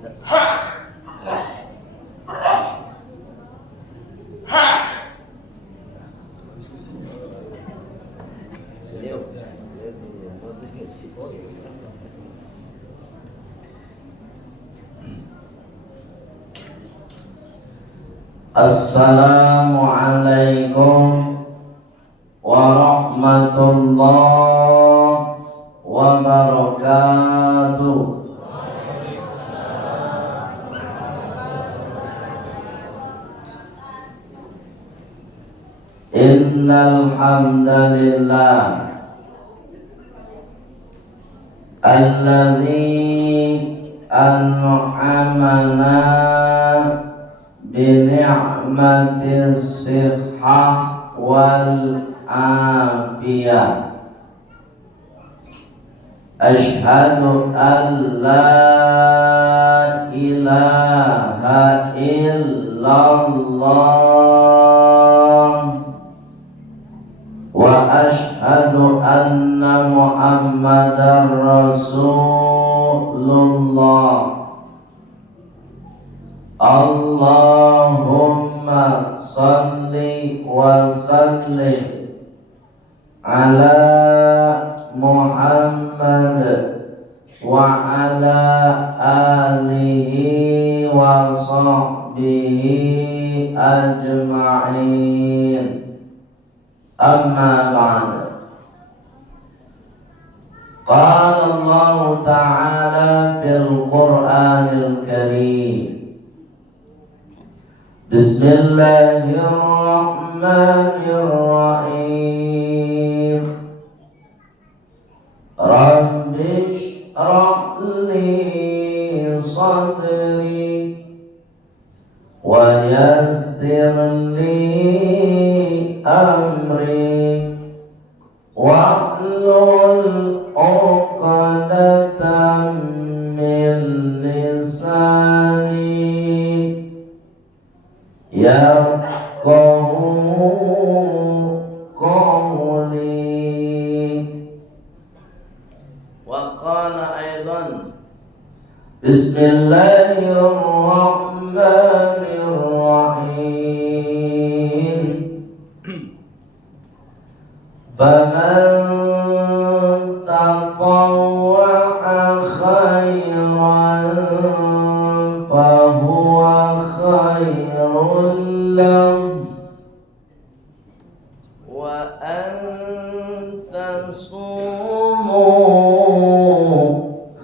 Assalamualaikum warahmatullahi wabarakatuh. Innal hamdalillah alladzi an'amana bi ni'matis sihhah wal afiyah. Asyhadu an la ilaha illallah wa asyhadu anna Muhammadar Rasulullah. Allahumma salli wa sallim ala Muhammad wa ala alihi wa sahbihi ajma'in. Amma ba'd. Qala Allah ta'ala fil Qur'anil Karim. Bismillahirrahmanirrahim. Rabbi shrah li sadri wa yassir li amri wahlul 'uqdatam min lisani yafqahu qawli. Wa qala aidan Bismillahirrahmanirrahim. Faman taqawwa'a khairan fahuwa khairun lahu wa an tasumu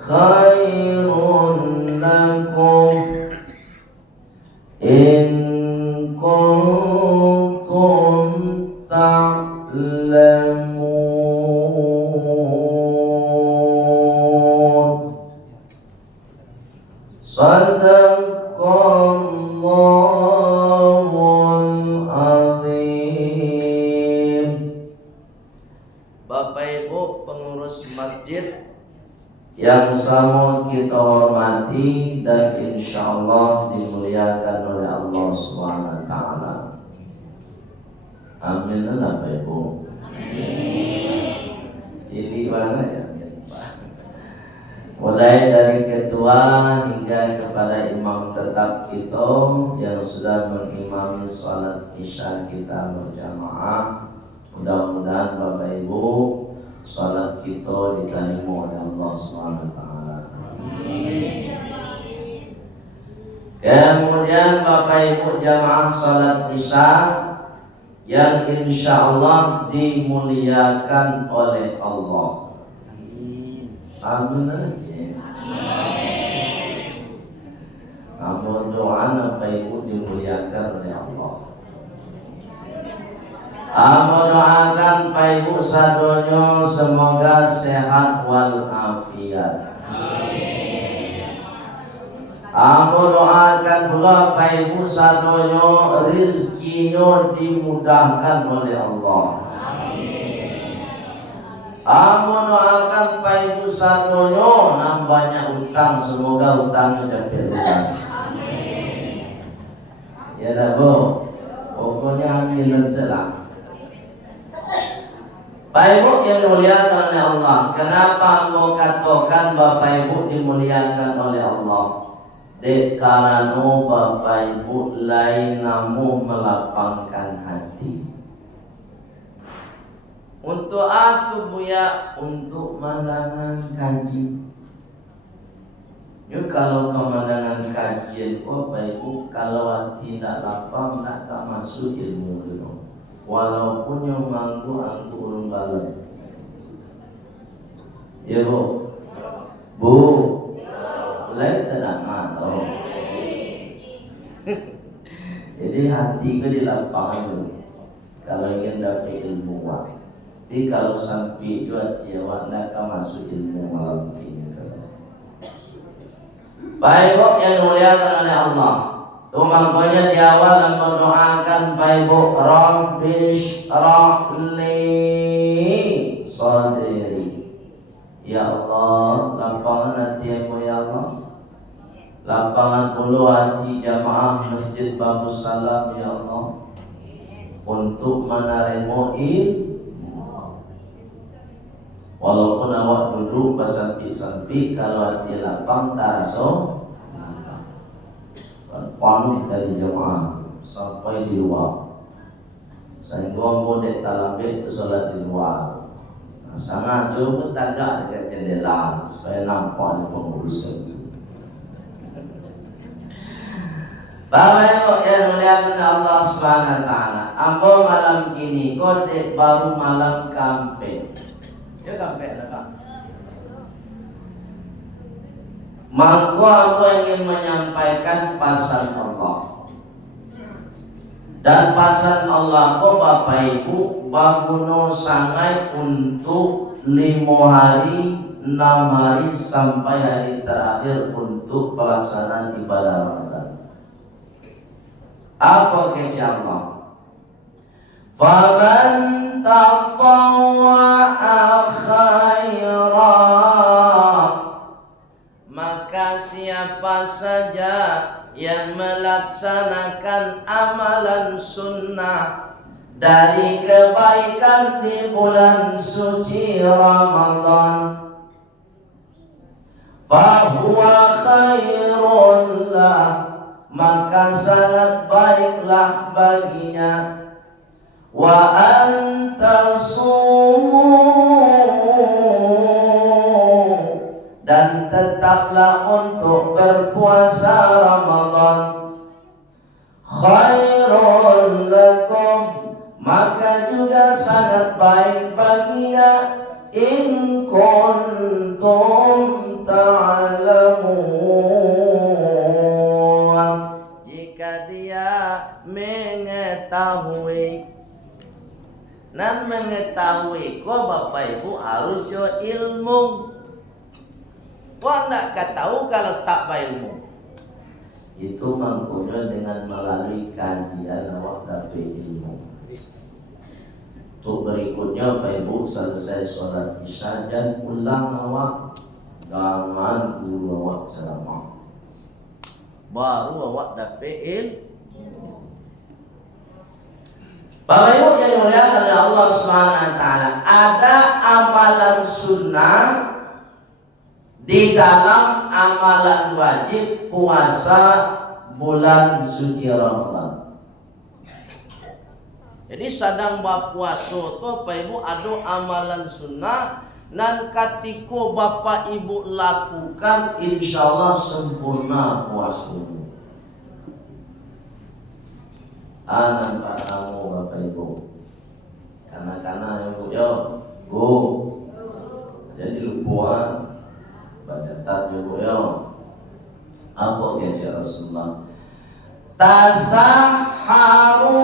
khairun lakum in kuntum ta'lamun. Sadaqallahul azim. Bapak Ibu pengurus masjid yang sama kita hormati dan insyaallah dimuliakan oleh Allah Subhanahu wa taala. Amin. Bapak Ibu. Amin. Jadi mana ya? Mulai dari ketua hingga kepada imam tetap kita yang sudah mengimami salat isya kita berjamaah. Mudah-mudahan Bapak Ibu salat kita diterima oleh Allah Subhanahu wa taala. Amin. Kemudian Bapak Ibu jamaah salat isya yang insyaallah dimuliakan oleh Allah. Amin. Amin. Doa Bapak Ibu dimuliakan oleh Allah. Amin. Doakan Bapak Ibu sadonyo semoga sehat wal afiat. Amin. Doakan pula Bapak Ibu sadonyo rizkinya dimudahkan oleh Allah. Amun doakan Pak Ibu sadonyo nambahnya utang, semoga utangnya sampai lunas. Ya dah Bu, pokoknya ambil selang. Pak Ibu yang dimuliakan oleh Allah, kenapa mau katakan Bapak Ibu dimuliakan oleh Allah? Dek karano Bapak Ibu lain namu melapangkan hati. Untuk atu buya untuk mandangan kaji. Yuk kalau pemandangan kajian Bapak Ibu kalau tidak lapang tak masuk ilmu itu. Walaupun yang manggu angku urung balik. Ya Bu, lain tidak mau. Jadi hati ke di lapangan dulu. Kalau ingin dapat ilmu tapi kalau sampai itu hati awak nak masuk ilmu malam ini. Baik Bu yang dimuliakan oleh Allah. Makanya di awal yang mendoakan Baik Bu, Rabbish rahli sadri. Ya Allah, lapangan hati aku ya Allah. Lapangan dulu hati jamaah Masjid Babu Salam ya Allah. Untuk menerima ilmu. Walaupun awak duduk bersampi-sampi, kalau hati lapang taraso panuh dari jamaah sampai di luar. Sehingga model talabet itu salat di luar. Sangat jauh tagak dekat jendela supaya nampak ada pengurus itu. Bapak Ibu yang dimuliakan Allah Subhanahu wa taala. Ambo malam ini kode baru malam kampe. Ya kampe ada Pak. Maka aku ingin menyampaikan pasal Allah. Dan pasal Allah ko Bapak Ibu baguno sangai untuk 5 hari 6 hari sampai hari terakhir untuk pelaksanaan ibadah Ramadan. Apa kata Allah? Faman tatawwa'a khairan, maka siapa saja yang melaksanakan amalan sunnah dari kebaikan di bulan suci Ramadan, fahuwa khairun lah, maka sangat baiklah baginya. Wa antasumu, dan tetaplah untuk berpuasa Ramadan, khairun lakum, maka juga sangat baik baginya, in kuntum ta'lamun, jika dia mengetahui. Dan mengetahui kok Bapak Ibu harus jo ilmu. Kau nak tahu kalau tak ilmu. Itu mampunya dengan melalui kajian awak dapat ilmu. Untuk berikutnya Bapak Ibu selesai sholat isya dan pulang awak jangan guru awak ceramah. Baru awak dapat ilmu. Bapak Ibu yang dimuliakan oleh Allah Subhanahu wa taala, ada amalan sunnah di dalam amalan wajib puasa bulan suci Ramadan. Jadi sedang berpuasa tu Bapak Ibu ada amalan sunnah, dan ketika Bapak Ibu lakukan insyaallah sempurna puasa. Anak kamu Bapak Ibu, karena Ibu yo, Bu, jadi lupuan baca tat Ibu yo. Apa kata Rasulullah? Tasahharu.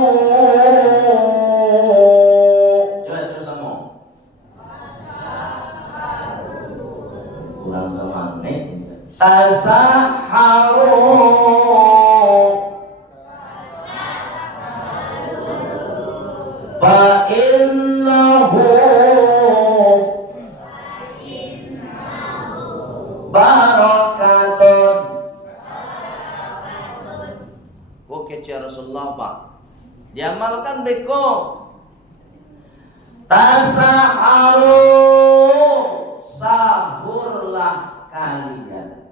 Coba terus sama. Kurang semangat. Tasahharu. Fa'innahu barakatun. Kok kece Rasulullah Pak? Diamalkan beko. Tasaharu, sahurlah kalian.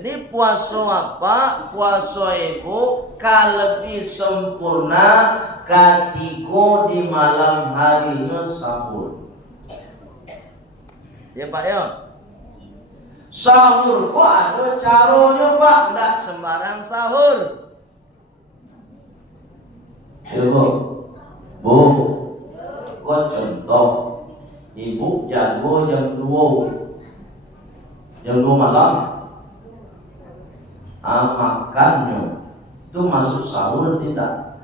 Jadi puasa apa? Puasa itu lebih sempurna ketika di malam harinya sahur. Ya Pak ya. Sahur kok ada caranya Pak, enggak sembarang sahur. Coba, Bu, kok contoh, ibu jago jam 2 malam, makannya itu masuk sahur tidak?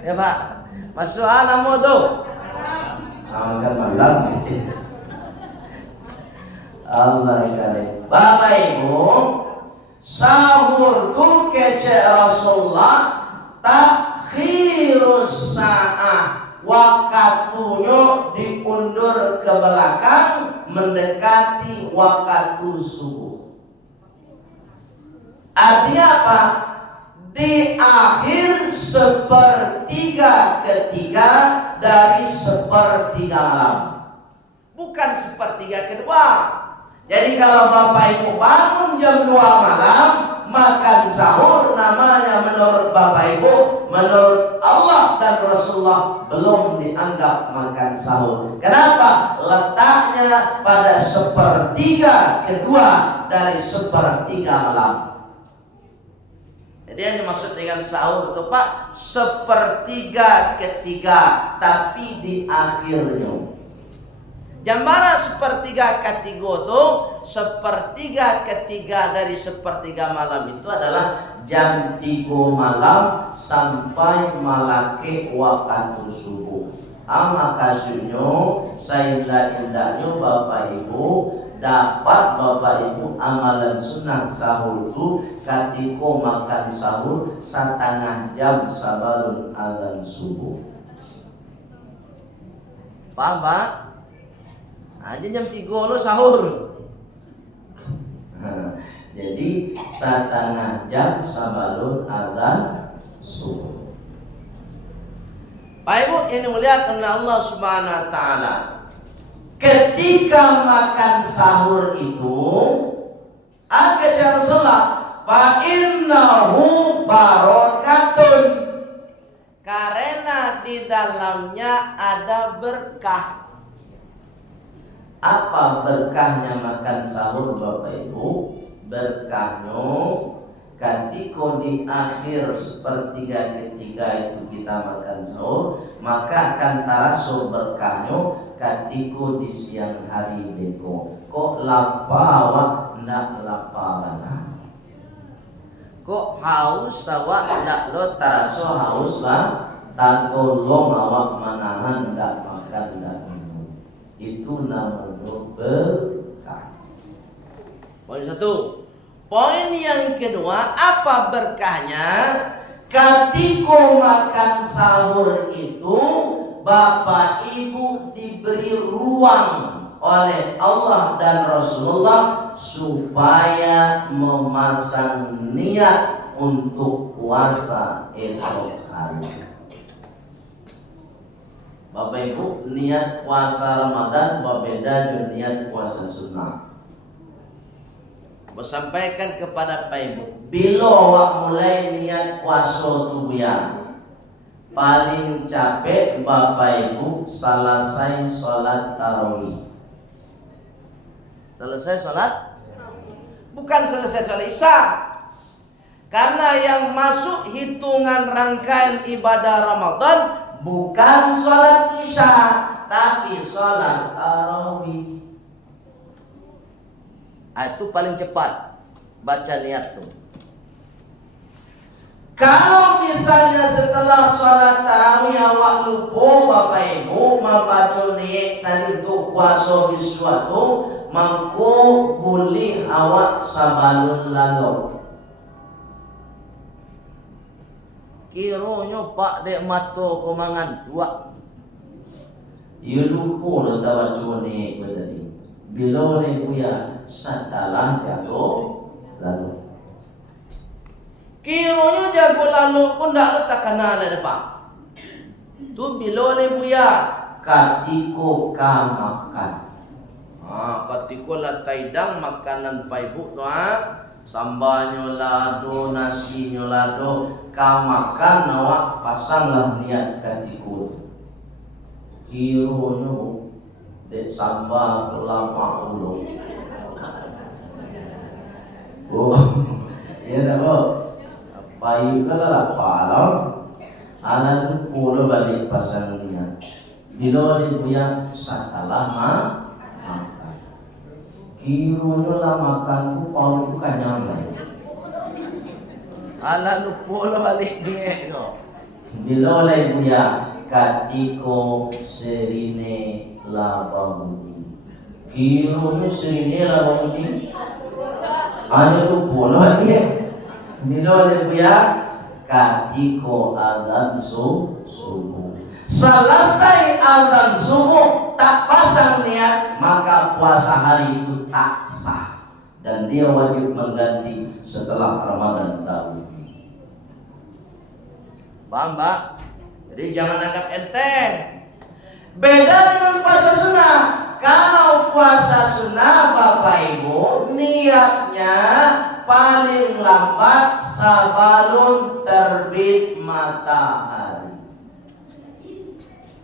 Ya Pak, masuk alamu tuh. Makan malam gitu. Allah karim. Bapak Ibu, sahur tu kece Rasulullah takhirus sa'ah, waktunya diundur ke belakang mendekati waktu subuh. Artinya apa? Di akhir sepertiga ketiga dari sepertiga malam, bukan sepertiga kedua. Jadi kalau Bapak Ibu bangun jam 2 malam makan sahur, namanya menurut Bapak Ibu, menurut Allah dan Rasulullah belum dianggap makan sahur. Kenapa? Letaknya pada sepertiga kedua dari sepertiga malam. Jadi yang dimaksud dengan sahur itu Pak, sepertiga ketiga tapi di akhirnya. Jambara sepertiga ketiga itu, sepertiga ketiga dari sepertiga malam itu adalah jam 3 malam sampai malake waktu subuh. Makasihnya seindah-indahnya Bapak Ibu dapat Bapak Ibu amalan sunnah sahur itu ketika makan sahur setengah jam sebelum azan subuh. Paham Pak? Aja jam 3 lo sahur. Jadi setengah jam sebelum azan subuh. Pak Ibu ini melihat oleh Allah Subhanahu wa taala. Ketika makan sahur itu cara salat fa innahu barakatun, karena di dalamnya ada berkah. Apa berkahnya makan sahur Bapak Ibu? Berkahnya ketika di akhir sepertiga ketiga itu kita makan sahur, maka akan terasa berkahnya ketika di siang hari beko. Kok lapar awak ndak lapar mana? Kok haus awak ndak lo terasa haus lah? Tak tolong awak menahan ndak makan ndak minum. Itu namanya berkah. Poin 1. Poin yang kedua, apa berkahnya? Ketika makan sahur itu Bapak Ibu diberi ruang oleh Allah dan Rasulullah supaya memasang niat untuk puasa esok hari. Bapak Ibu, niat puasa Ramadan berbeda dengan niat puasa sunnah. Sampaikan kepada Pak Ibu, bila awak mulai niat puasa tu ya, paling capek Bapak Ibu selesai sholat tarawih. Selesai sholat? Bukan selesai sholat isya. Karena yang masuk hitungan rangkaian ibadah Ramadan bukan sholat isya, tapi sholat tarawih. Itu paling cepat baca niat tuh. Kalau misalnya setelah sholat tarawih awak lupa Bapak Ibu membaca niat tadi untuk puasa sesuatu, maka boleh awak sabalun lalu. Kiranya Pak dek mata komangan tua. Ya lupa dah tak baca niat tadi. Bila oleh buya setelah jago lalu. Kiranya jago lalu pun tak letak kenal ada Pak. Tu bila oleh buya katiko ka makan. Ketika latai dang makanan paibu tu sambalnya lado, nasinya lado, makan awak pasanglah niat ketika kironya dek sambal lama dulu. Oh, ya dah. Payu kalau palang, anak pulau balik pasang niat. Bila dia punya satalah makan. Kirunya lah makan tu paling kanyang. Anak lu pulau balik niat tu. Bila dia punya katiko serine labamudi. Kirunya serine labamudi. Anak lu pulau balik. Bila dia punya katiko azan subuh. Selesai azan subuh tak pasang niat, maka puasa hari itu tak sah dan dia wajib mengganti setelah Ramadan tahun ini. Paham, Mbak? Jadi jangan anggap enteng. Beda dengan puasa sunnah. Kalau puasa sunnah Bapak Ibu niatnya paling lambat sebelum terbit matahari.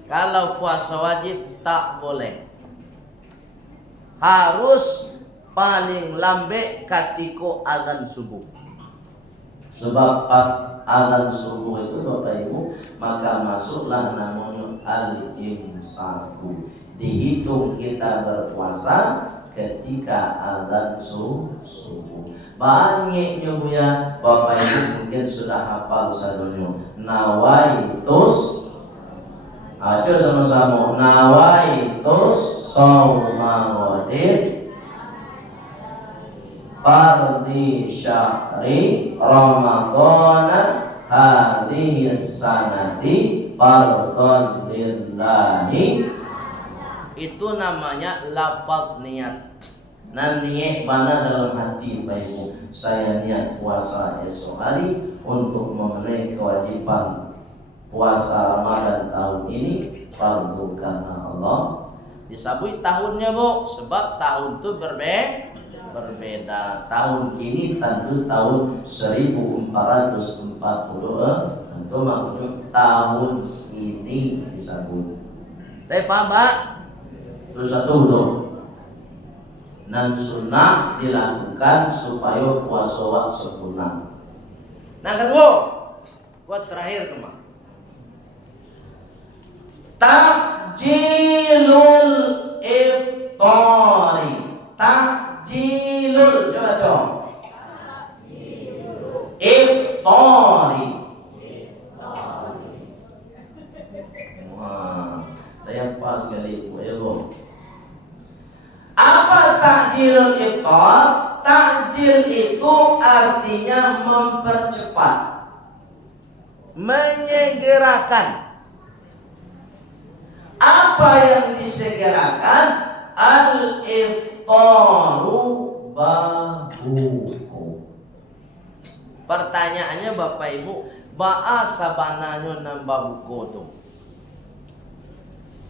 Kalau puasa wajib tak boleh. Harus paling lambat ketika azan subuh. Sebab pas azan subuh itu Bapak Ibu, maka masuklah namanya al-imsaku. Dihitung kita berpuasa ketika azan subuh. Banyaknya ya Bapak Ibu mungkin sudah hafal sadonya. Nawaitus, aja sama-sama. Nawaitus shauma ghadin fardhi syahri ramadhana hadhihi sanati fardhon lillahi. Itu namanya lafaz niat. Nah, niat mana dalam hati Bapak. Saya niat puasa esok hari untuk memenuhi kewajiban puasa Ramadan tahun ini fardu karena Allah. Disabui tahunnya Bu, sebab tahun itu berbeda. Tahun ini tentu tahun 1440. Tentu maksudnya tahun ini disebut. Tapi paham Pak? Terus satu dulu. Dan sunnah dilakukan supaya puasa wak sempurna. Nah kedua, buat terakhir kemana? Takjilul iftari. Takjilul, coba. Iftari. Wah, saya pas sekali Bu ya Bu. Apa takjilul iftar? Takjil itu artinya mempercepat, menyegerakan. Apa yang disegerakan? Al-iftaru bahuku. Pertanyaannya Bapak Ibu, ba'a sabananya nang bahuku tu.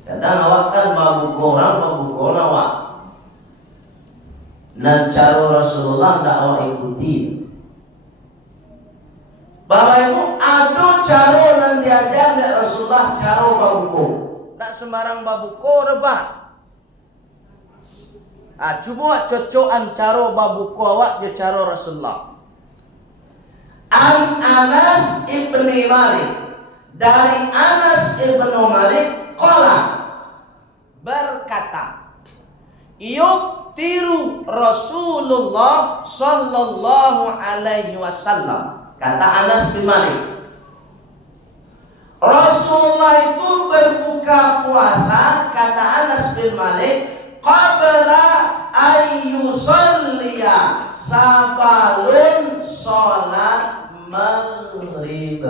Kadang awak kan bahuku orang awak. Dan cara Rasulullah tidak awak ikuti. Bapak Ibu, ada cara yang diajar dari Rasulullah, cara babuko. Tak sembarang babuko dah Pak. Cuba cocokan cara babuko awak je cara Rasulullah. An Anas ibni Malik, dari Anas ibnu Malik qala, berkata, tiru Rasulullah sallallahu alaihi wasallam. Kata Anas bin Malik, Rasulullah itu berbuka puasa, kata Anas bin Malik, qabla ayyusalliya, sabalun sholat maghrib.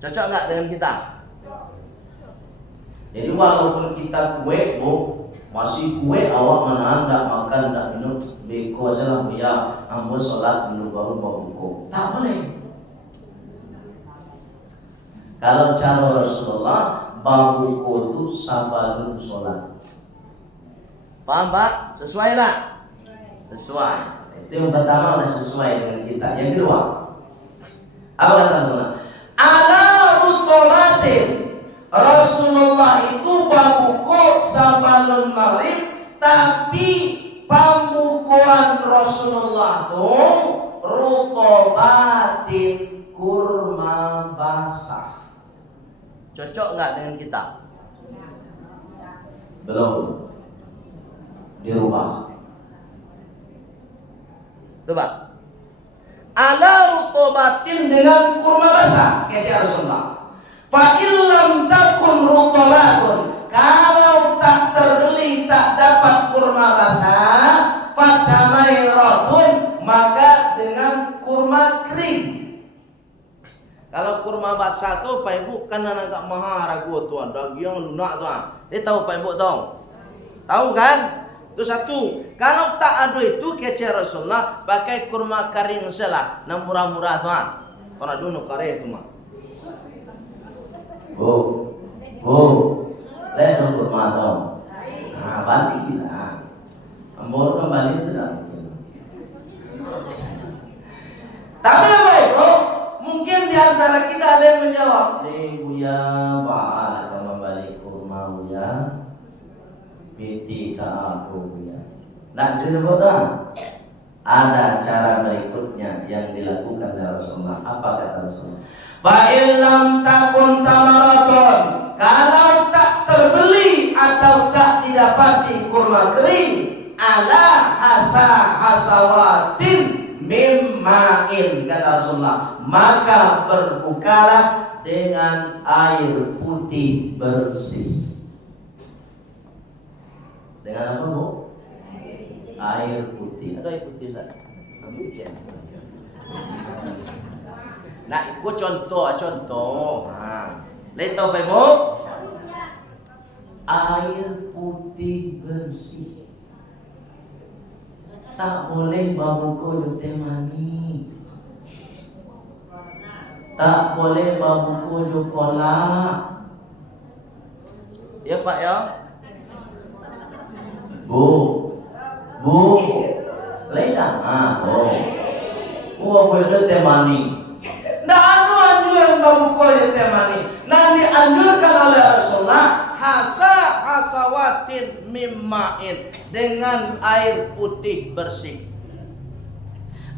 Cocok nggak dengan kita? Jadi walaupun kita kue Bu, masih kue awak menahan tak makan tak minum beko saja ya, ambo sholat dulu baru buka. Tak boleh. Kalau cara Rasulullah babuko itu sabalun sholat. Paham Pak? Sesuai lah? Sesuai. Itu yang pertama udah sesuai dengan kita. Yang kedua, apa kata Rasulullah? Ala rutomatin. Rasulullah itu babuko sabalun maghrib, tapi pembukuan Rasulullah itu rutobatin, kurma basah. Cocok nggak dengan kita? Belum. Dirubah. Coba. Ala rutobatin dengan kurma basah, kata Rasulullah. Fa illam takun rutobatun, kalau tak terbeli, tak dapat kurma basah, fatamairatun, maka dengan kurma kering. Kalau kurma basah tu Pak Ibu kan agak mahal ragu tuan, daging lunak tuan. Dia tahu Pak Ibu tahu? Tahu kan? Itu satu. Kalau tak ada itu kece Rasulullah pakai kurma kering salah, nah murah-murah tuan. Kalau dulu kare itu mah. Lihat dong kurma tuan. Nah, balik kita. Ambor kembali tidak mungkin. Tapi apa itu? Mungkin di antara kita ada yang menjawab, nih Buya, Pak akan membalik kurma Buya, piti ke aku Buya. Nak cerita, ada cara berikutnya yang dilakukan oleh Rasulullah. Apa kata Rasulullah? Fa illam takun tamaratun, kalau tak terbeli atau tak didapati kurma kering, ala hasawatin mimma'in, kata Rasulullah, maka berbukalah dengan air putih bersih. Dengan apa Bu? Air putih. Ada air putih tak? Nah, ikut contoh. Lihat tahu Pak Ibu? Air putih bersih. Tak boleh babuko teh mani. Tak boleh babuko kolak. Ya Pak ya? Bu, ledah. Babuko teh mani. Nggak ada anjuran babuko teh mani. Nah dianjurkan oleh Rasulullah hasawatin mimma'in, dengan air putih bersih.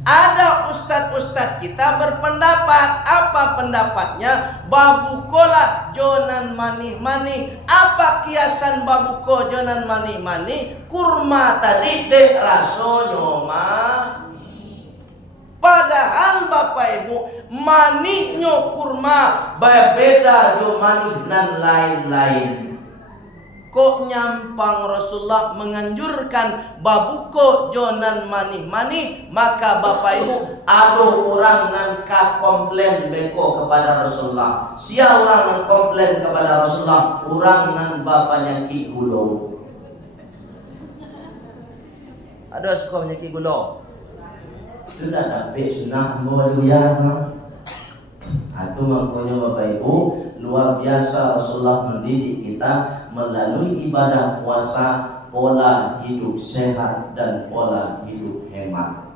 Ada ustadz kita berpendapat, apa pendapatnya? Babukola jonan mani-mani. Apa kiasan babuko jonan mani-mani? Kurma tadi dek rasonyo mah. Padahal Bapak Ibu, maninyo kurma berbeda jo mani dan lain-lain. Kok nyampang Rasulullah menganjurkan babuko jonan mani-mani, maka Bapak Ibu ada orang nan ka komplain beko kepada Rasulullah. Sia orang nan komplain kepada Rasulullah, orang nan bapaknya Ki Gulo. Ada suka penyakit gulo. Sudah dapat sunnah mulia. Itu makanya Bapak Ibu, luar biasa Rasulullah mendidik kita melalui ibadah puasa, pola hidup sehat dan pola hidup hemat.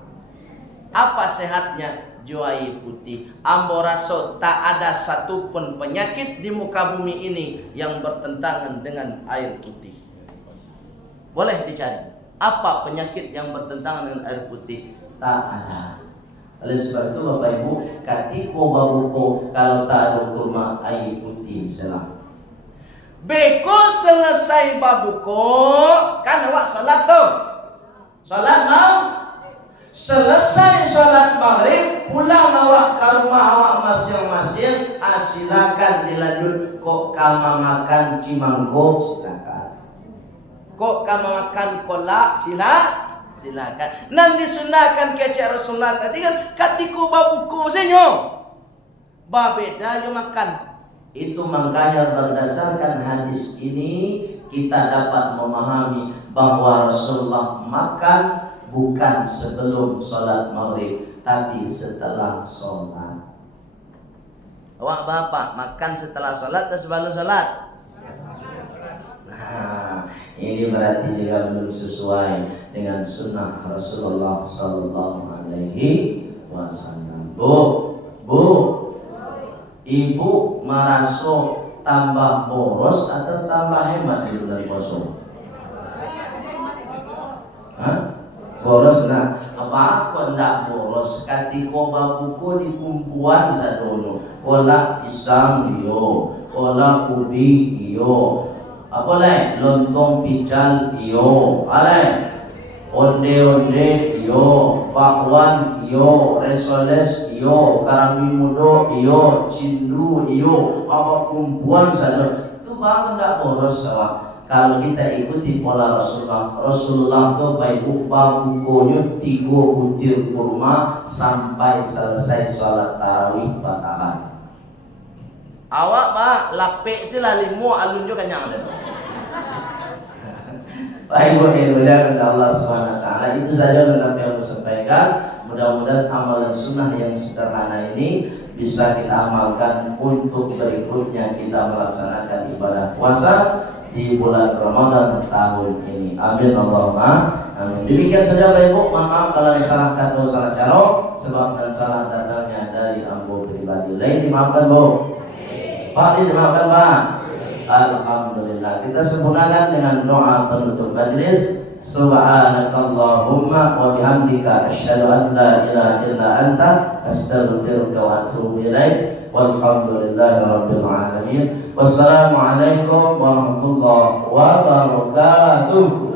Apa sehatnya? Juai putih. Amboraso tak ada satupun penyakit di muka bumi ini yang bertentangan dengan air putih. Boleh dicari. Apa penyakit yang bertentangan dengan air putih? Tak ada. Oleh sebab itu Bapak Ibu, katiko babuko, kalau tak ada kurma air putih salah. Beko selesai babuko, kan awak salat tuh. Salat mau? Selesai salat maghrib, pulang awak ke rumah awak masing-masing. Silakan dilanjut. Kok kamu makan cimanggo, silakan. Kok kamu makan kolak, silakan. Nanti disunahkan kece Rasulullah tadi kan, katiko babuko senyo. Babeda yo makan. Itu makanya berdasarkan hadis ini kita dapat memahami bahwa Rasulullah makan bukan sebelum sholat maghrib, tapi setelah sholat. Awak bapak makan setelah sholat atau sebelum sholat? Nah, Ini berarti juga belum sesuai dengan sunnah Rasulullah Sallallahu Alaihi Wasallam. Bu, ibu merasa tambah boros atau tambah hemat di bulan puasa? Hah? Boros nah, apa kok ndak boros? Ketika babuku di kumpulan sadono, pola pisang iyo, pola ubi iyo, apa lagi lontong pical iyo, alai onde iyo, bakwan iyo, resoles iyo, karami mudo iyo, cindu iyo, apa kumpulan sadono itu bang ndak boros sawah. Kalau kita ikuti pola Rasulullah tuh baik bukunya 3 butir kurma sampai selesai sholat tarawih batahan. Awak pak lapik sila limu alun juga kenyang deh. Baik bu mudah Allah SWT. Itu saja yang aku sampaikan. Mudah-mudahan amalan sunnah yang sederhana ini bisa kita amalkan untuk berikutnya kita melaksanakan ibadah puasa di bulan Ramadan tahun ini. Amin Allahumma amin. Demikian saja Bapak Ibu. Maaf kalau ada salah kata atau salah cara, sebab dan salah datangnya dari ambo pribadi. Lain dimaafkan Bu. Pak dimaafkan Pak. Alhamdulillah. Kita sempurnakan dengan doa penutup majlis. Subhanakallahumma wa bihamdika asyhadu an la ilaha illa anta astaghfiruka wa atubu ilaik. Walhamdulillahi rabbil alamin. Wassalamualaikum warahmatullahi wabarakatuh.